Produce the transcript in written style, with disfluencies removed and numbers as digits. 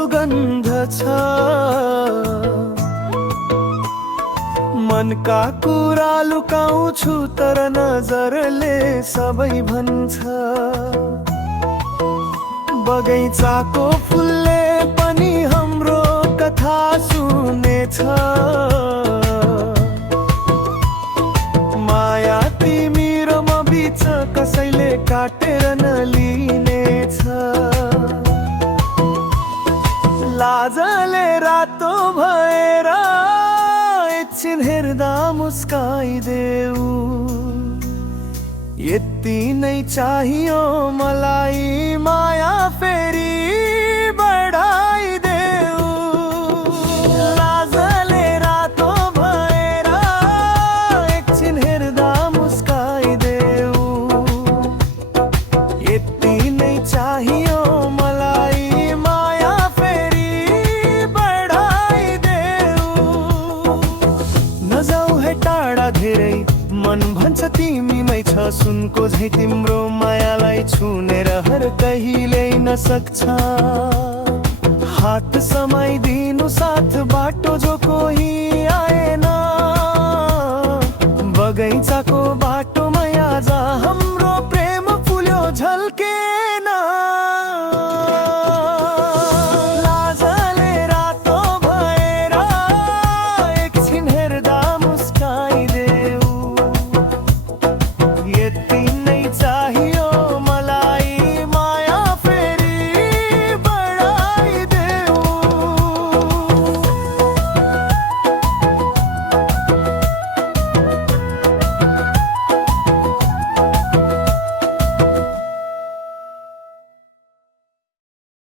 सुगन्ध छ। मनका कुरा लुकाउँछु तर नजरले सबै भन्छ। बगैँचाको फुलले पनि हाम्रो कथा सुनेछ। माया तिमी र म बिच कसैले काटेर नलिनेछ। लाजले रातो भएर एकछिन हेर्दा मुस्काइदेऊ। यति नै चाहियो मलाई, माया फेरि बढाइदेऊ। लाजले रातो भएर एकछिन हेर्दा मुस्काइदेऊ। यति नै चाहियो मलाई, माया फेरि बढाइदेऊ। नजाऊ है टाढा धेरै, मन भन्छ तिमीमै छ सुनको झै तिम्रो मायालाई छुने रहर कहिल्यै नसक्छ। हात समाइदिनु साथ बाटो जो कोही